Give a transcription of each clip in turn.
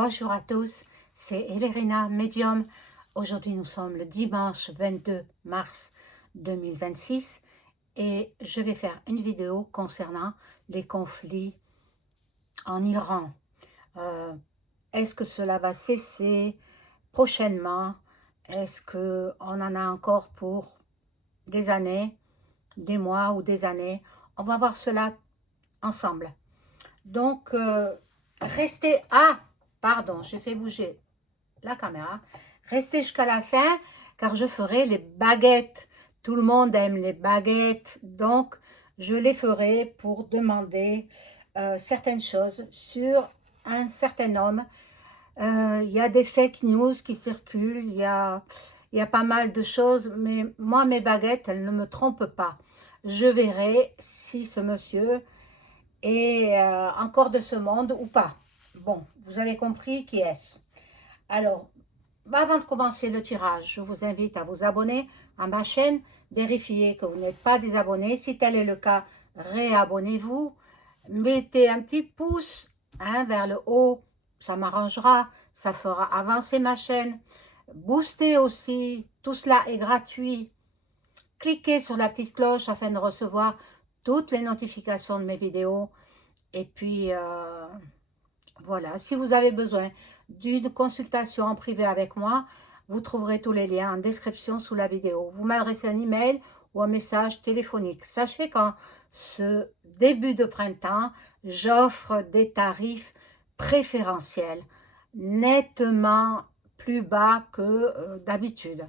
Bonjour à tous, c'est Elérina, médium. Aujourd'hui, nous sommes le dimanche 22 mars 2026 et je vais faire une vidéo concernant les conflits en Iran. Euh, Est-ce que cela va cesser prochainement? Est-ce qu'on en a encore pour des années, des mois ou des années? On va voir cela ensemble. Donc, restez... Ah, pardon, j'ai fait bouger la caméra. Restez jusqu'à la fin, car je ferai les baguettes. Tout le monde aime les baguettes, donc je les ferai pour demander certaines choses sur un certain homme. Il y a des fake news qui circulent, il y a pas mal de choses, mais moi, mes baguettes, elles ne me trompent pas. Je verrai si ce monsieur et encore de ce monde ou pas. Bon, vous avez compris qui est-ce. Alors, avant de commencer le tirage, je vous invite à vous abonner à ma chaîne, vérifiez que vous n'êtes pas désabonné. Si tel est le cas, réabonnez-vous. Mettez un petit pouce vers le haut, ça m'arrangera, ça fera avancer ma chaîne. Boostez aussi, tout cela est gratuit. Cliquez sur la petite cloche afin de recevoir toutes les notifications de mes vidéos. Et puis, voilà, si vous avez besoin d'une consultation en privé avec moi, vous trouverez tous les liens en description sous la vidéo. Vous m'adressez un email ou un message téléphonique. Sachez qu'en ce début de printemps, j'offre des tarifs préférentiels, nettement plus bas que d'habitude.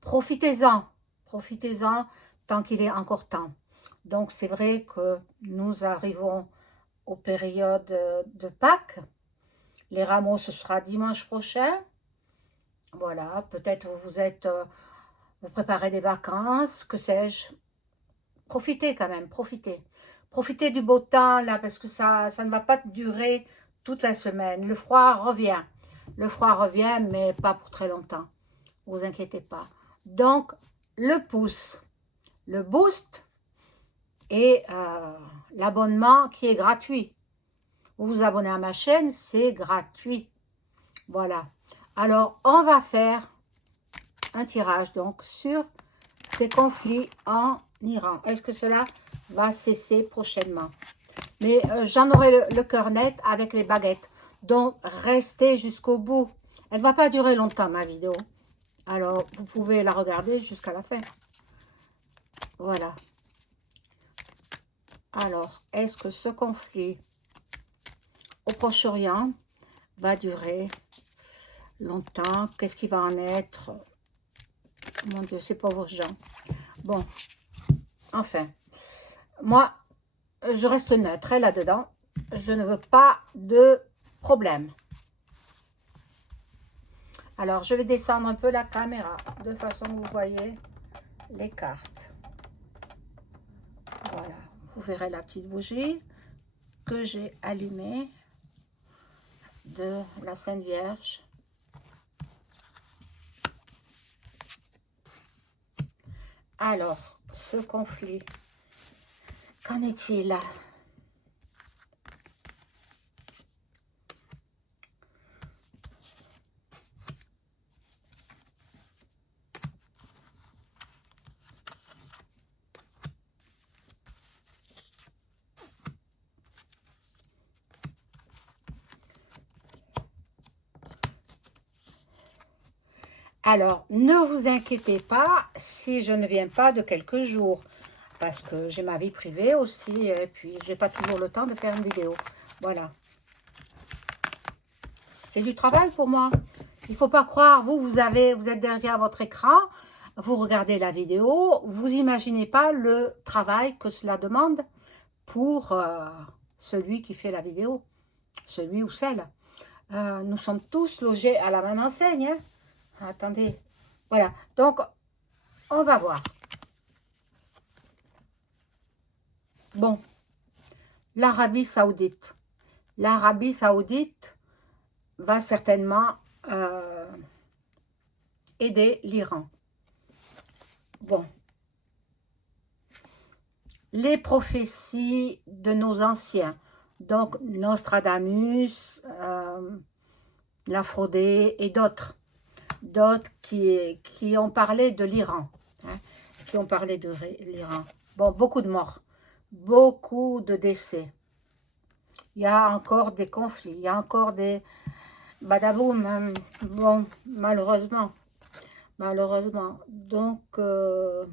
Profitez-en, profitez-en tant qu'il est encore temps. Donc c'est vrai que nous arrivons aux périodes de Pâques. Les rameaux, ce sera dimanche prochain. Voilà, peut-être vous préparez des vacances, que sais-je. Profitez quand même, profitez. Profitez du beau temps, là, parce que ça ne va pas durer toute la semaine. Le froid revient. Le froid revient, mais pas pour très longtemps. Ne vous inquiétez pas. Donc, le pouce, le boost et l'abonnement qui est gratuit. Vous vous abonnez à ma chaîne, c'est gratuit. Voilà. Alors, on va faire un tirage donc sur ces conflits en Iran. Est-ce que cela va cesser prochainement? Mais j'en aurai le cœur net avec les baguettes. Donc, restez jusqu'au bout. Elle ne va pas durer longtemps, ma vidéo. Alors, vous pouvez la regarder jusqu'à la fin. Voilà. Alors, est-ce que ce conflit au Proche-Orient va durer longtemps? Qu'est-ce qui va en être? Mon Dieu, ces pauvres gens. Bon, enfin, moi, je reste neutre là-dedans. Je ne veux pas de problème. Alors, je vais descendre un peu la caméra, de façon que vous voyez les cartes. Voilà, vous verrez la petite bougie que j'ai allumée de la Sainte Vierge. Alors, ce conflit, qu'en est-il? Alors, ne vous inquiétez pas si je ne viens pas de quelques jours, parce que j'ai ma vie privée aussi, et puis j'ai pas toujours le temps de faire une vidéo. Voilà. C'est du travail pour moi. Il ne faut pas croire, vous êtes derrière votre écran, vous regardez la vidéo, vous imaginez pas le travail que cela demande pour celui qui fait la vidéo, celui ou celle. Nous sommes tous logés à la même enseigne, hein. Attendez, voilà, donc on va voir. Bon, l'Arabie Saoudite. L'Arabie Saoudite va certainement aider l'Iran. Bon, les prophéties de nos anciens, donc Nostradamus, l'a fraudé, et d'autres qui ont parlé de l'Iran, hein, qui ont parlé de l'Iran. Bon, beaucoup de morts, beaucoup de décès. Il y a encore des conflits, il y a encore des badaboum, hein. Bon, malheureusement, malheureusement. Donc, il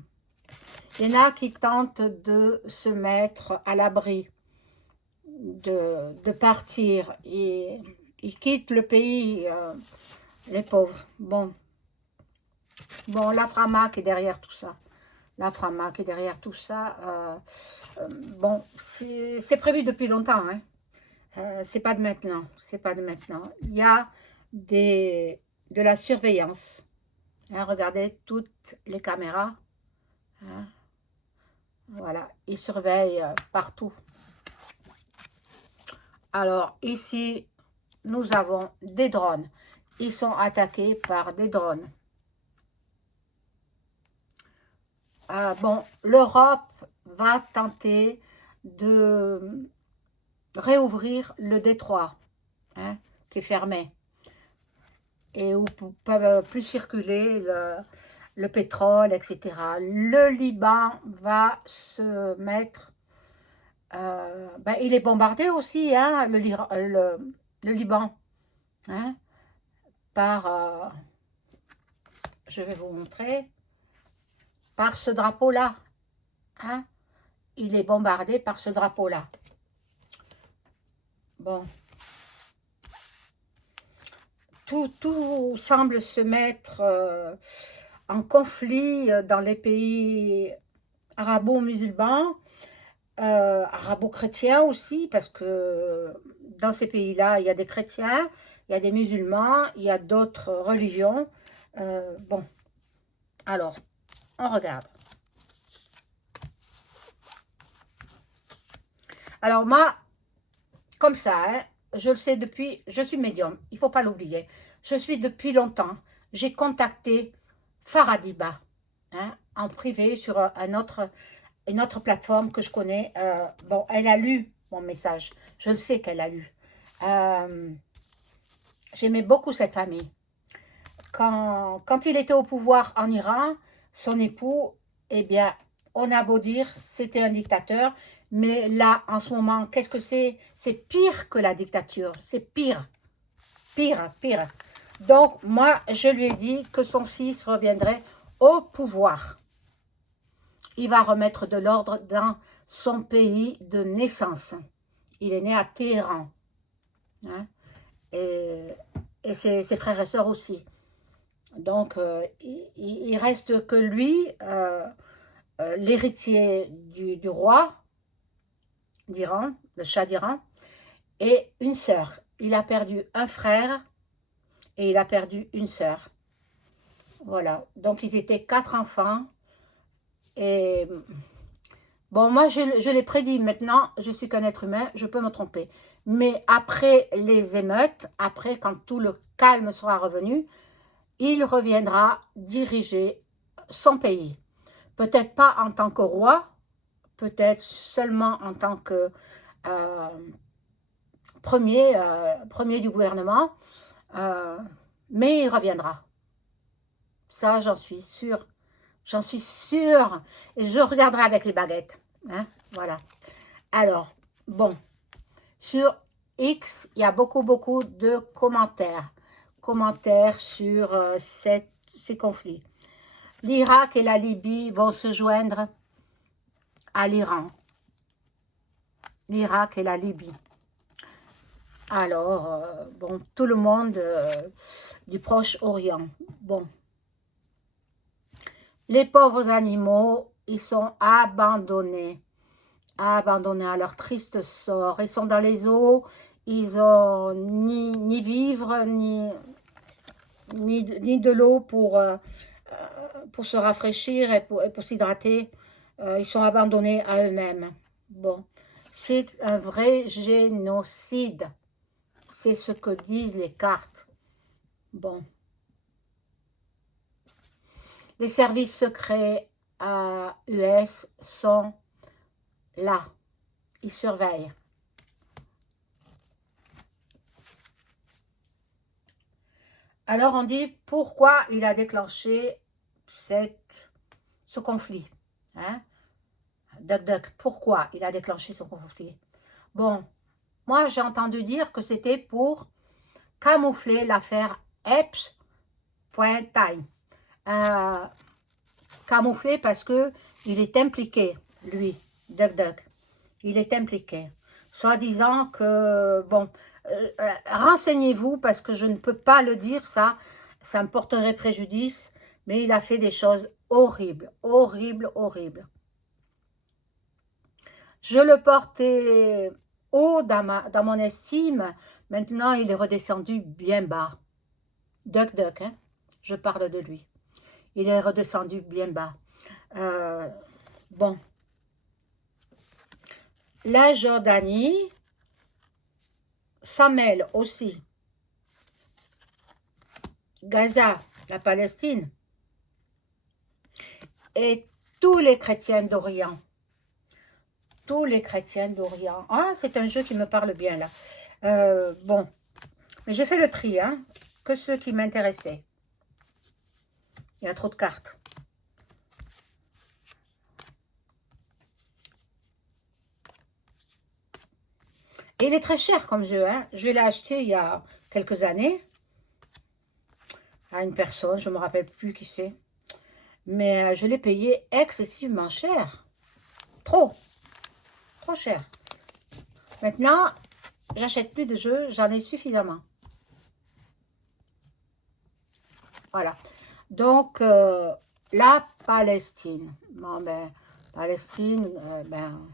y en a qui tentent de se mettre à l'abri, de partir, et ils quittent le pays, les pauvres. Bon, la Framac est derrière tout ça. La Framac est derrière tout ça. Bon, c'est prévu depuis longtemps, hein. C'est pas de maintenant, c'est pas de maintenant. Il y a de la surveillance. Hein, regardez toutes les caméras. Hein, voilà, ils surveillent partout. Alors ici, nous avons des drones. Ils sont attaqués par des drones. Bon, l'Europe va tenter de réouvrir le détroit, hein, qui est fermé, et où peuvent plus circuler le pétrole, etc. Le Liban va se mettre, ben, il est bombardé aussi, hein, le Liban, hein, par, je vais vous montrer, par ce drapeau-là, hein, il est bombardé par ce drapeau-là. Bon, tout semble se mettre en conflit dans les pays arabo-musulmans, arabo-chrétiens aussi, parce que dans ces pays-là, il y a des chrétiens, il y a des musulmans, il y a d'autres religions. Bon, alors, on regarde. Alors moi, comme ça, hein, je le sais depuis, je suis médium, il ne faut pas l'oublier. Je suis depuis longtemps, j'ai contacté Faradiba, hein, en privé sur une autre plateforme que je connais. Bon, elle a lu mon message, je le sais qu'elle a lu. J'aimais beaucoup cette famille. Quand il était au pouvoir en Iran, son époux, eh bien, on a beau dire, c'était un dictateur, mais là, en ce moment, qu'est-ce que c'est? C'est pire que la dictature, c'est pire, pire, pire. Donc, moi, je lui ai dit que son fils reviendrait au pouvoir. Il va remettre de l'ordre dans son pays de naissance. Il est né à Téhéran, hein, et ses frères et sœurs aussi. Donc, il reste que lui, l'héritier du roi d'Iran, le Shah d'Iran, et une sœur. Il a perdu un frère et il a perdu une sœur. Voilà, donc ils étaient 4 enfants. Et bon, moi je l'ai prédit, maintenant je suis qu'un être humain, je peux me tromper. Mais après les émeutes, après quand tout le calme sera revenu, il reviendra diriger son pays. Peut-être pas en tant que roi, peut-être seulement en tant que premier du gouvernement, mais il reviendra. Ça, j'en suis sûre. J'en suis sûre. Et je regarderai avec les baguettes. Hein, voilà. Alors, bon. Sur X, il y a beaucoup de commentaires. Commentaires sur ces conflits. L'Irak et la Libye vont se joindre à l'Iran. L'Irak et la Libye. Alors, bon, tout le monde du Proche-Orient. Bon. Les pauvres animaux, ils sont abandonnés à leur triste sort. Ils sont dans les eaux, ils ont ni vivre, ni de l'eau pour se rafraîchir et pour s'hydrater. Ils sont abandonnés à eux-mêmes. Bon, c'est un vrai génocide. C'est ce que disent les cartes. Bon. Les services secrets US sont là. Ils surveillent. Alors on dit pourquoi il a déclenché ce conflit. Hein? Duck Duck, pourquoi il a déclenché ce conflit? Bon, moi j'ai entendu dire que c'était pour camoufler l'affaire Epps.Time. Camouflé parce que il est impliqué, lui, Duck Duck. Il est impliqué. Soi-disant que, bon, renseignez-vous parce que je ne peux pas le dire, ça me porterait préjudice, mais il a fait des choses horribles, horribles, horribles. Je le portais haut dans mon estime, maintenant il est redescendu bien bas. Duck Duck, hein? Je parle de lui. Il est redescendu bien bas. Bon. La Jordanie s'en mêle aussi. Gaza, la Palestine. Et tous les chrétiens d'Orient. Tous les chrétiens d'Orient. Ah, c'est un jeu qui me parle bien, là. Bon. Mais j'ai fait le tri, hein. Que ceux qui m'intéressaient. Il y a trop de cartes. Et il est très cher comme jeu, hein. Je l'ai acheté il y a quelques années à une personne, je ne me rappelle plus qui c'est. Mais je l'ai payé excessivement cher. Trop cher. Maintenant, j'achète plus de jeux, j'en ai suffisamment. Voilà. Donc, la Palestine. Bon, ben, Palestine, ben,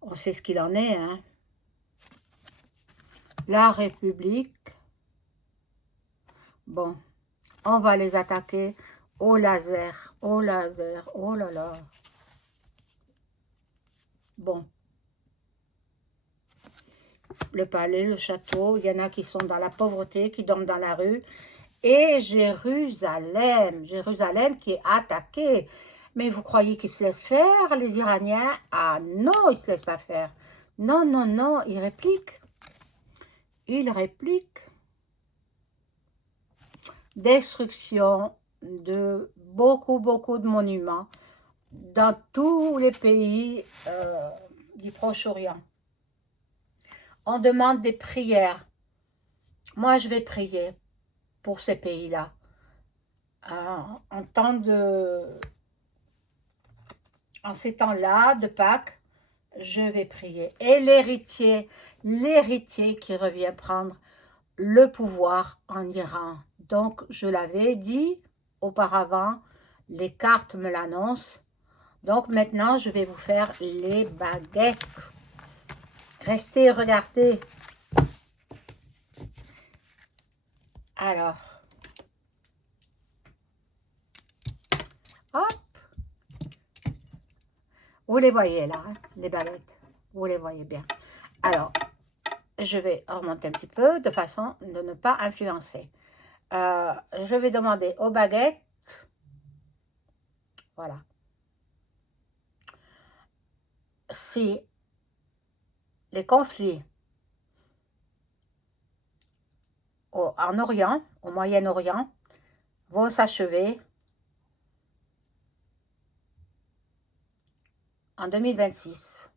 on sait ce qu'il en est, hein. La République. Bon, on va les attaquer au laser, oh là là. Bon. Le palais, le château, il y en a qui sont dans la pauvreté, qui dorment dans la rue. Et Jérusalem, Jérusalem qui est attaquée. Mais vous croyez qu'ils se laissent faire, les Iraniens? Ah non, ils ne se laissent pas faire. Non, non, non, ils répliquent. Ils répliquent. Destruction de beaucoup de monuments dans tous les pays du Proche-Orient. On demande des prières. Moi, je vais prier pour ces pays-là. En ces temps-là de Pâques, je vais prier. Et l'héritier qui revient prendre le pouvoir en Iran. Donc, je l'avais dit auparavant, les cartes me l'annoncent. Donc, maintenant, je vais vous faire les baguettes. Restez et regardez. Alors, hop. Vous les voyez là, hein, les baguettes. Vous les voyez bien. Alors, je vais remonter un petit peu de façon de ne pas influencer. Je vais demander aux baguettes. Voilà. Si les conflits en Orient, au Moyen-Orient, vont s'achever en 2026.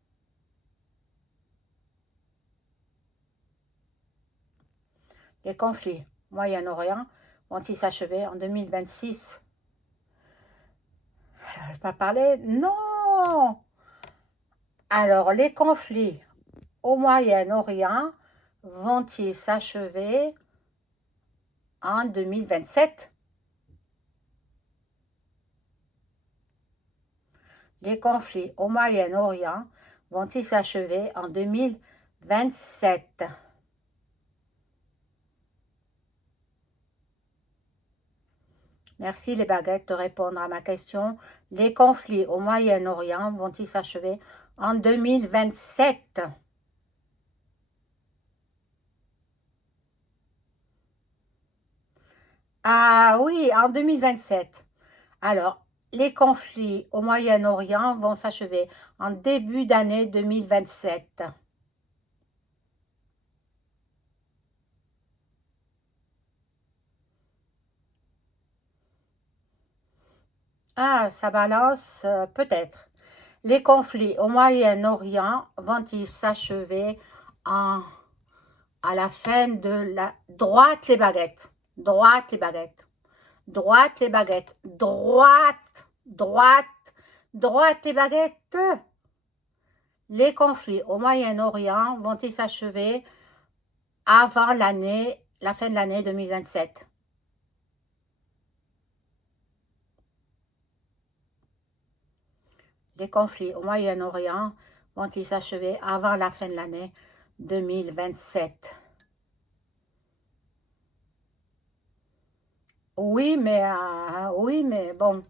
Les conflits au Moyen-Orient vont-ils s'achever en 2026? Je ne vais pas parler. Non! Alors, les conflits au Moyen-Orient vont-ils s'achever en 2027? Les conflits au Moyen-Orient vont-ils s'achever en 2027? Merci les baguettes de répondre à ma question. Les conflits au Moyen-Orient vont-ils s'achever en 2027? Ah oui, en 2027. Alors, les conflits au Moyen-Orient vont s'achever en début d'année 2027. Ah, ça balance, peut-être. Les conflits au Moyen-Orient vont-ils s'achever en à la fin de la... Droite les baguettes, droite les baguettes, droite les baguettes, droite, droite, droite les baguettes. Les conflits au Moyen-Orient vont-ils s'achever avant l'année, la fin de l'année 2027? Les conflits au Moyen-Orient vont-ils s'achever avant la fin de l'année 2027? Oui, mais bon,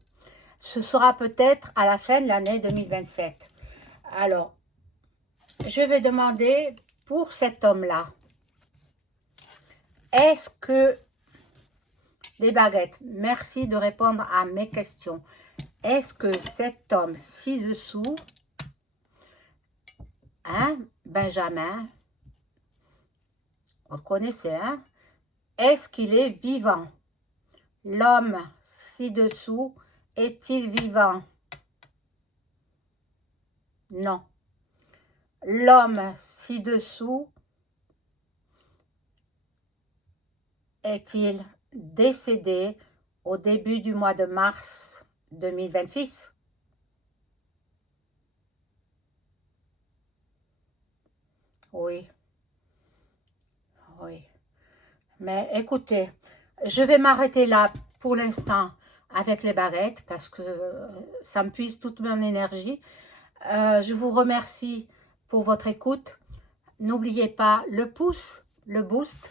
ce sera peut-être à la fin de l'année 2027. Alors, je vais demander pour cet homme-là, est-ce que les baguettes, merci de répondre à mes questions, est-ce que cet homme ci-dessous, hein, Benjamin, vous le connaissez, hein, est-ce qu'il est vivant? L'homme ci-dessous est-il vivant? Non. L'homme ci-dessous est-il décédé au début du mois de mars 2026? Oui, oui. Mais écoutez, je vais m'arrêter là pour l'instant avec les baguettes parce que ça me puise toute mon énergie. Je vous remercie pour votre écoute. N'oubliez pas le pouce, le boost.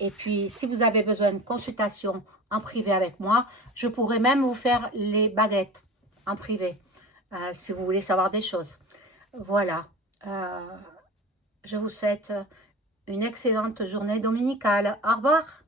Et puis, si vous avez besoin de consultation en privé avec moi, je pourrais même vous faire les baguettes en privé, si vous voulez savoir des choses. Voilà. Je vous souhaite une excellente journée dominicale. Au revoir.